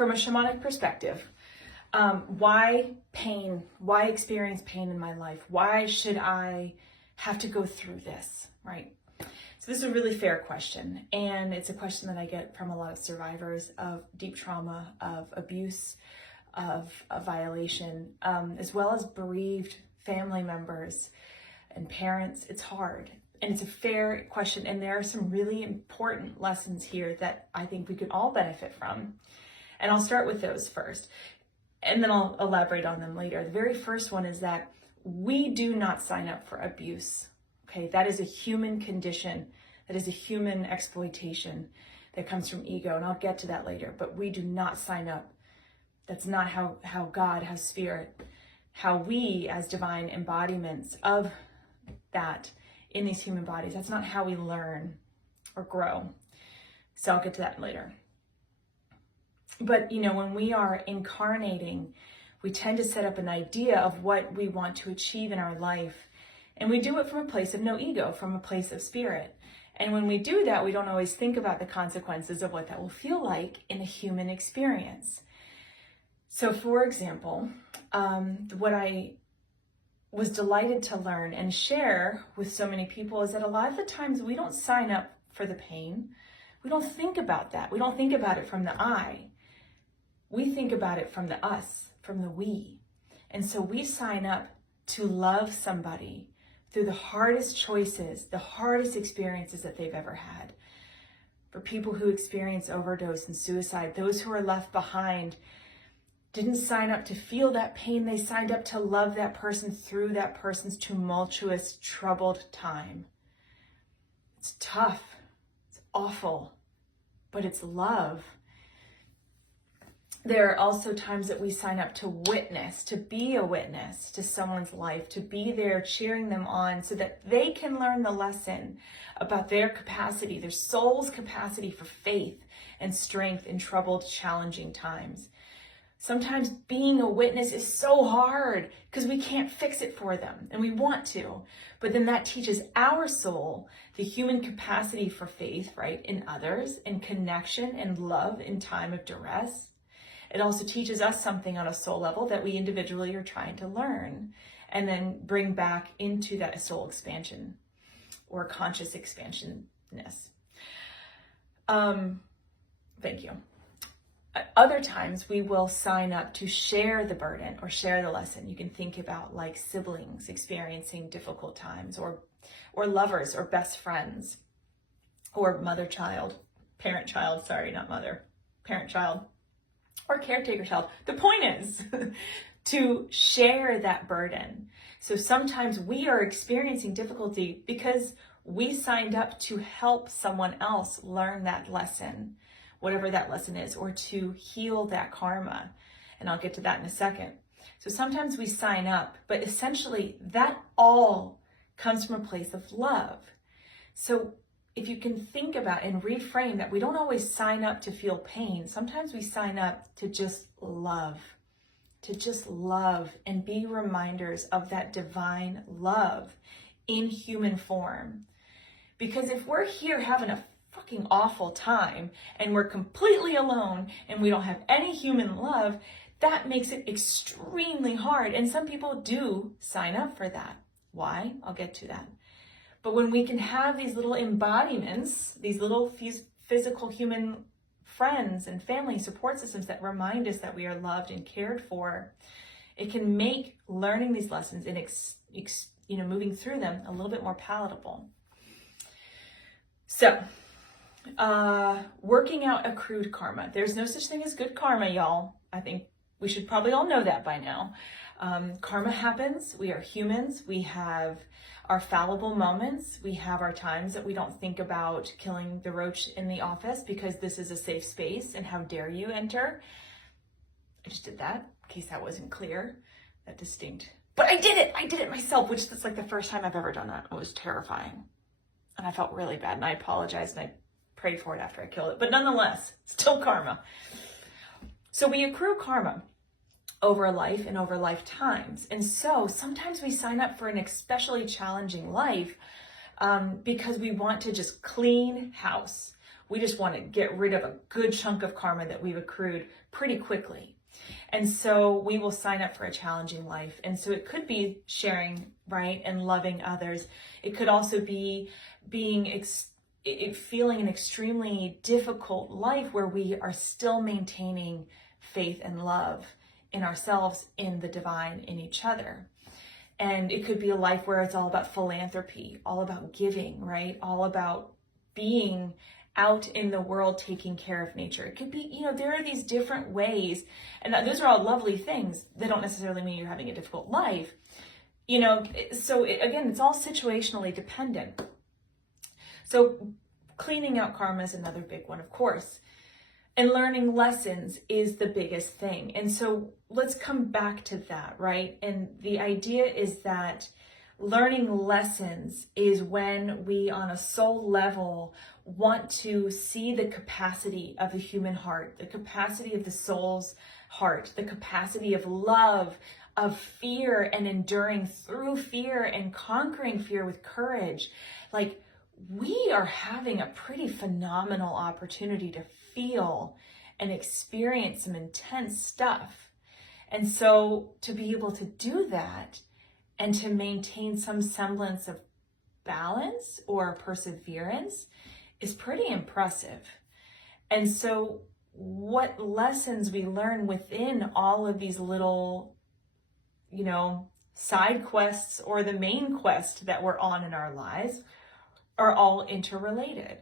from a shamanic perspective, why pain? Why experience pain in my life? Why should I have to go through this, right? So this is a really fair question, and it's a question that I get from a lot of survivors of deep trauma, of abuse, of a violation, as well as bereaved family members and parents. It's hard, and it's a fair question, and there are some really important lessons here that I think we could all benefit from. And I'll start with those first, and then I'll elaborate on them later. The very first one is that we do not sign up for abuse. Okay, that is a human condition. That is a human exploitation that comes from ego, and I'll get to that later, but we do not sign up. That's not how God, how spirit, how we as divine embodiments of that in these human bodies, that's not how we learn or grow. So I'll get to that later. But when we are incarnating, we tend to set up an idea of what we want to achieve in our life. And we do it from a place of no ego, from a place of spirit. And when we do that, we don't always think about the consequences of what that will feel like in a human experience. So for example, what I was delighted to learn and share with so many people is that a lot of the times we don't sign up for the pain. We don't think about that. We don't think about it from the I. We think about it from the us, from the we. And so we sign up to love somebody through the hardest choices, the hardest experiences that they've ever had. For people who experience overdose and suicide, those who are left behind didn't sign up to feel that pain. They signed up to love that person through that person's tumultuous, troubled time. It's tough, it's awful, but it's love. There are also times that we sign up to witness, to be a witness to someone's life, to be there cheering them on so that they can learn the lesson about their capacity, their soul's capacity for faith and strength in troubled, challenging times. Sometimes being a witness is so hard because we can't fix it for them, and we want to. But then that teaches our soul the human capacity for faith, right, in others, in connection and love in time of duress. It also teaches us something on a soul level that we individually are trying to learn and then bring back into that soul expansion or conscious expansionness. Thank you. At other times, we will sign up to share the burden or share the lesson. You can think about like siblings experiencing difficult times, or lovers or best friends, or mother-child, parent-child, sorry, not mother, parent-child, or caretaker-child. The point is to share that burden. So sometimes we are experiencing difficulty because we signed up to help someone else learn that lesson, whatever that lesson is, or to heal that karma. And I'll get to that in a second. So sometimes we sign up, but essentially that all comes from a place of love. So if you can think about and reframe that, we don't always sign up to feel pain. Sometimes we sign up to just love and be reminders of that divine love in human form. Because if we're here having a fucking awful time and we're completely alone and we don't have any human love, that makes it extremely hard. And some people do sign up for that. Why? I'll get to that. But when we can have these little embodiments, these little physical human friends and family support systems that remind us that we are loved and cared for, it can make learning these lessons and moving through them a little bit more palatable. So, working out accrued karma. There's no such thing as good karma, y'all. I think we should probably all know that by now. Karma happens. We are humans. We have our fallible moments. We have our times that we don't think about killing the roach in the office because this is a safe space and how dare you enter. I just did that in case that wasn't clear, that distinct. But I did it myself, which is like the first time I've ever done that. It was terrifying. And I felt really bad and I apologized and I prayed for it after I killed it. But nonetheless, still karma. So we accrue karma over a life and over lifetimes. And so sometimes we sign up for an especially challenging life because we want to just clean house. We just want to get rid of a good chunk of karma that we've accrued pretty quickly. And so we will sign up for a challenging life. And so it could be sharing, right, and loving others. It could also be feeling an extremely difficult life where we are still maintaining faith and love in ourselves, in the divine, in each other. And it could be a life where it's all about philanthropy, all about giving, right? All about being out in the world taking care of nature. It could be, there are these different ways, and those are all lovely things. They don't necessarily mean you're having a difficult life, so again, it's all situationally dependent. So cleaning out karma is another big one, of course. And learning lessons is the biggest thing. And so let's come back to that, right? And the idea is that learning lessons is when we, on a soul level, want to see the capacity of the human heart, the capacity of the soul's heart, the capacity of love, of fear, and enduring through fear and conquering fear with courage. Like, we are having a pretty phenomenal opportunity to feel and experience some intense stuff. And so to be able to do that and to maintain some semblance of balance or perseverance is pretty impressive. And so what lessons we learn within all of these little, side quests or the main quest that we're on in our lives are all interrelated.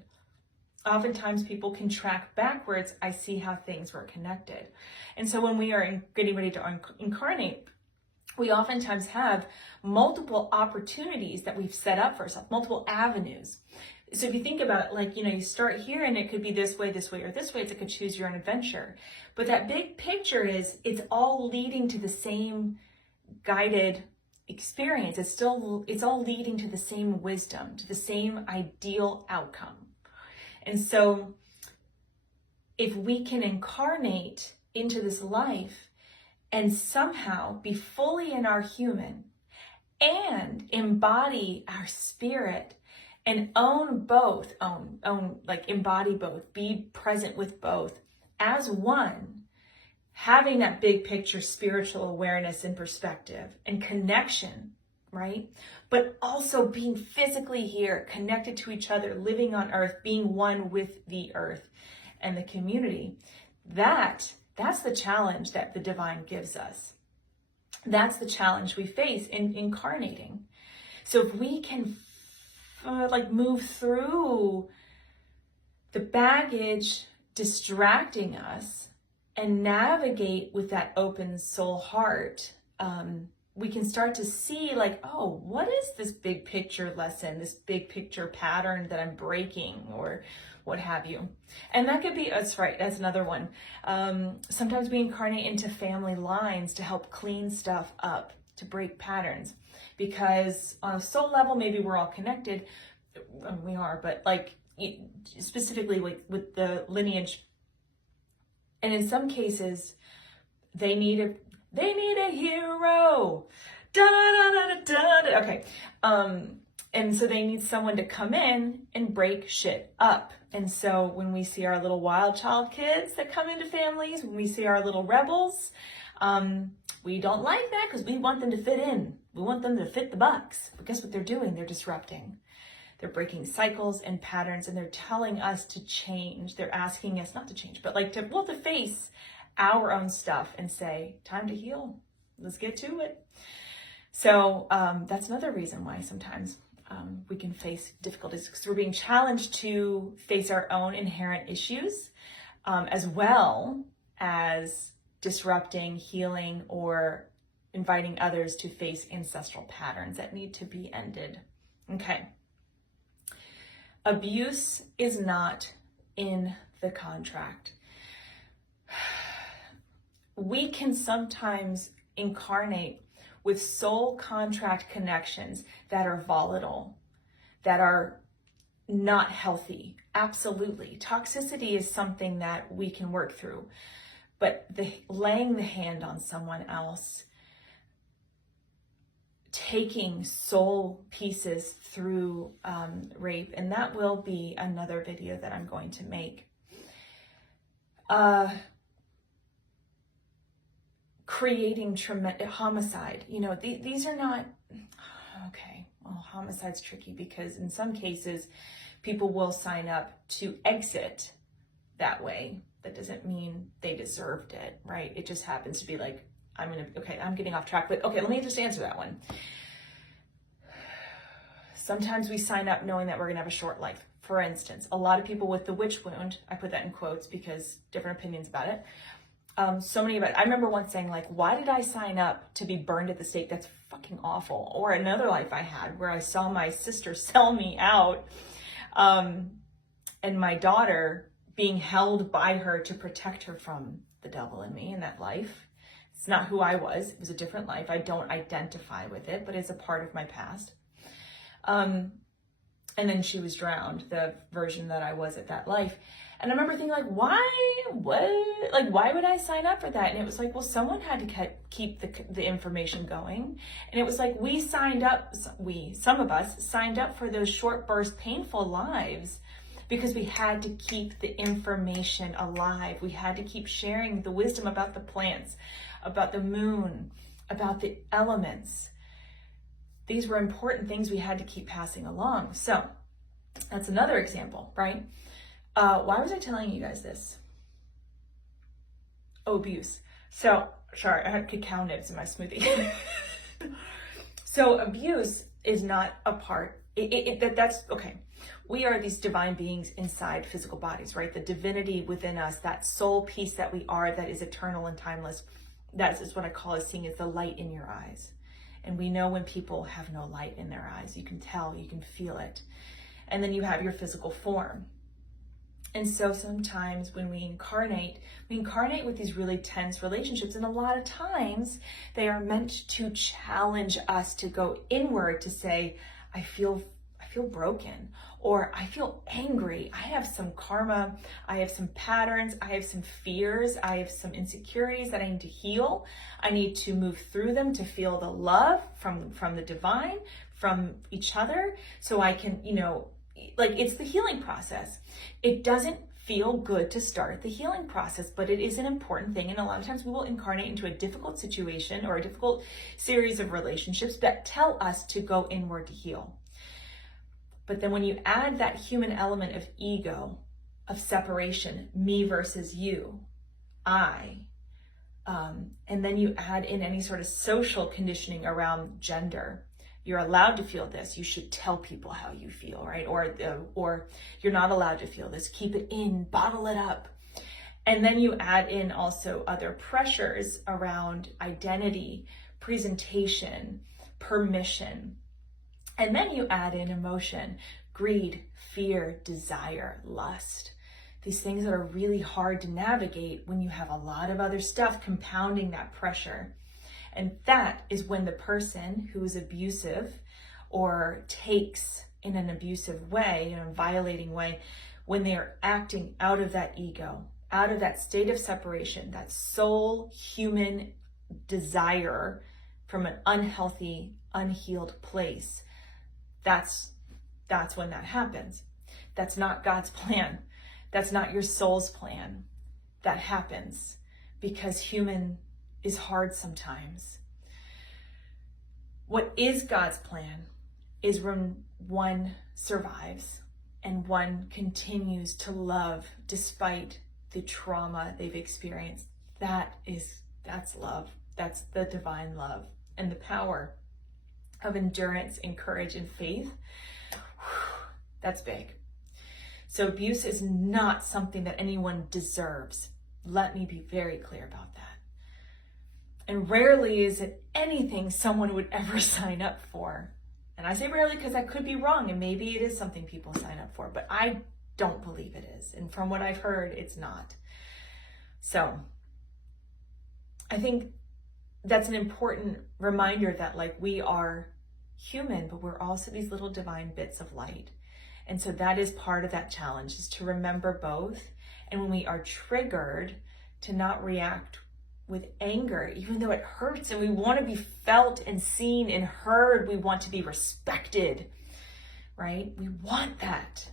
Oftentimes people can track backwards. I see how things were connected. And so when we are getting ready to incarnate, we oftentimes have multiple opportunities that we've set up for ourselves, multiple avenues. So if you think about it, like, you start here and it could be this way, or this way. It's like a choose your own adventure. But that big picture is it's all leading to the same guided experience. It's all leading to the same wisdom, to the same ideal outcome. And so if we can incarnate into this life and somehow be fully in our human and embody our spirit and embody both, be present with both as one, having that big picture spiritual awareness and perspective and connection, right? But also being physically here, connected to each other, living on earth, being one with the earth and the community. That's the challenge that the divine gives us. That's the challenge we face in incarnating. So if we can move through the baggage distracting us and navigate with that open soul heart, we can start to see what is this big picture lesson, this big picture pattern that I'm breaking or what have you. And that could be, that's right, that's another one. Sometimes we incarnate into family lines to help clean stuff up, to break patterns. Because on a soul level, maybe we're all connected. We are, but specifically with the lineage. And in some cases, they need a hero. Da, da, da, da, da, da. Okay. And so they need someone to come in and break shit up. And so when we see our little wild child kids that come into families, when we see our little rebels, we don't like that because we want them to fit in. We want them to fit the box. But guess what they're doing? They're disrupting. They're breaking cycles and patterns, and they're telling us to change. They're asking us not to change, but to face our own stuff and say, time to heal. Let's get to it. So that's another reason why sometimes we can face difficulties, because we're being challenged to face our own inherent issues, as well as disrupting, healing, or inviting others to face ancestral patterns that need to be ended. Okay. Abuse is not in the contract. We can sometimes incarnate with soul contract connections that are volatile, that are not healthy. Absolutely. Toxicity is something that we can work through, but laying the hand on someone else, taking soul pieces through rape, and that will be another video that I'm going to make. Creating homicide. You know, these are not, okay, well, homicide's tricky because in some cases people will sign up to exit that way. That doesn't mean they deserved it, right? It just happens to be like, I'm getting off track, but okay, let me just answer that one. Sometimes we sign up knowing that we're gonna have a short life. For instance, a lot of people with the witch wound, I put that in quotes because different opinions about it. So many about it. I remember once saying like, why did I sign up to be burned at the stake? That's fucking awful. Or another life I had where I saw my sister sell me out, and my daughter being held by her to protect her from the devil in me in that life. It's not who I was. It was a different life. I don't identify with it, but it's a part of my past. And then she was drowned, the version that I was at that life. And I remember thinking like, why would I sign up for that? And it was like, well, someone had to keep the information going. And it was like, some of us signed up for those short burst, painful lives because we had to keep the information alive. We had to keep sharing the wisdom about the plants, about the moon, about the elements. These were important things we had to keep passing along. So that's another example, right? Why was I telling you guys this? Oh, abuse. So, sorry, I had cacao nibs in my smoothie. So abuse is not a part, that's, okay. We are these divine beings inside physical bodies, right? The divinity within us, that soul piece that we are, that is eternal and timeless. That is what I call seeing as the light in your eyes. And we know when people have no light in their eyes. You can tell, you can feel it. And then you have your physical form. And so sometimes when we incarnate with these really tense relationships. And a lot of times they are meant to challenge us to go inward, to say, I feel broken, or I feel angry. I have some karma. I have some patterns. I have some fears. I have some insecurities that I need to heal. I need to move through them to feel the love from the divine, from each other. So I can, it's the healing process. It doesn't feel good to start the healing process, but it is an important thing. And a lot of times we will incarnate into a difficult situation or a difficult series of relationships that tell us to go inward to heal. But then when you add that human element of ego, of separation, me versus you, I, and then you add in any sort of social conditioning around gender. You're allowed to feel this. You should tell people how you feel, right? Or you're not allowed to feel this. Keep it in, bottle it up. And then you add in also other pressures around identity, presentation, permission. And then you add in emotion, greed, fear, desire, lust. These things that are really hard to navigate when you have a lot of other stuff compounding that pressure. And that is when the person who is abusive or takes in an abusive way, in a violating way, when they are acting out of that ego, out of that state of separation, that soul human desire from an unhealthy, unhealed place, that's when that happens. That's not God's plan. That's not your soul's plan. That happens because human is hard sometimes. What is God's plan is when one survives and one continues to love despite the trauma they've experienced. That's love. That's the divine love and the power of endurance and courage and faith. That's big. So abuse is not something that anyone deserves. Let me be very clear about that. And rarely is it anything someone would ever sign up for. And I say rarely because I could be wrong, and maybe it is something people sign up for, but I don't believe it is. And from what I've heard, it's not. So I think that's an important reminder that we are human, but we're also these little divine bits of light. And so that is part of that challenge, is to remember both. And when we are triggered, to not react with anger, even though it hurts, and we want to be felt and seen and heard. We want to be respected, right? We want that.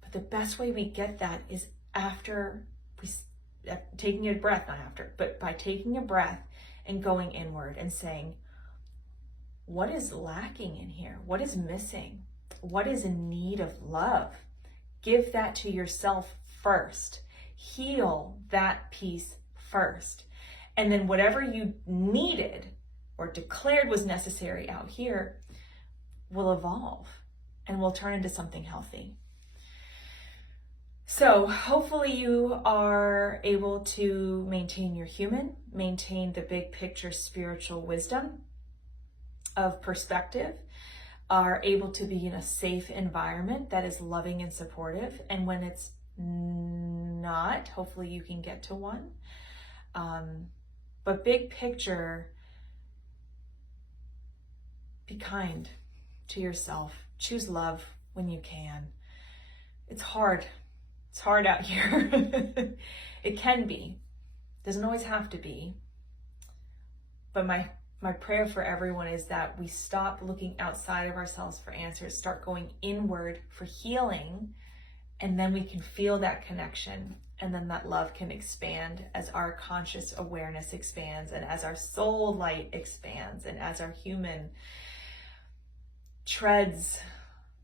But the best way we get that is after taking a breath, not after, but by taking a breath and going inward and saying, what is lacking in here? What is missing? What is in need of love? Give that to yourself first. Heal that piece first. And then whatever you needed or declared was necessary out here will evolve and will turn into something healthy. So hopefully you are able to maintain your human, maintain the big picture spiritual wisdom of perspective, are able to be in a safe environment that is loving and supportive. And when it's not, hopefully you can get to one. But big picture, be kind to yourself. Choose love when you can. It's hard. It's hard out here. It can be. Doesn't always have to be. But my prayer for everyone is that we stop looking outside of ourselves for answers, start going inward for healing, and then we can feel that connection. And then that love can expand as our conscious awareness expands, and as our soul light expands, and as our human treads,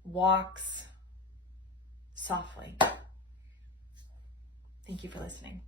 walks softly. Thank you for listening.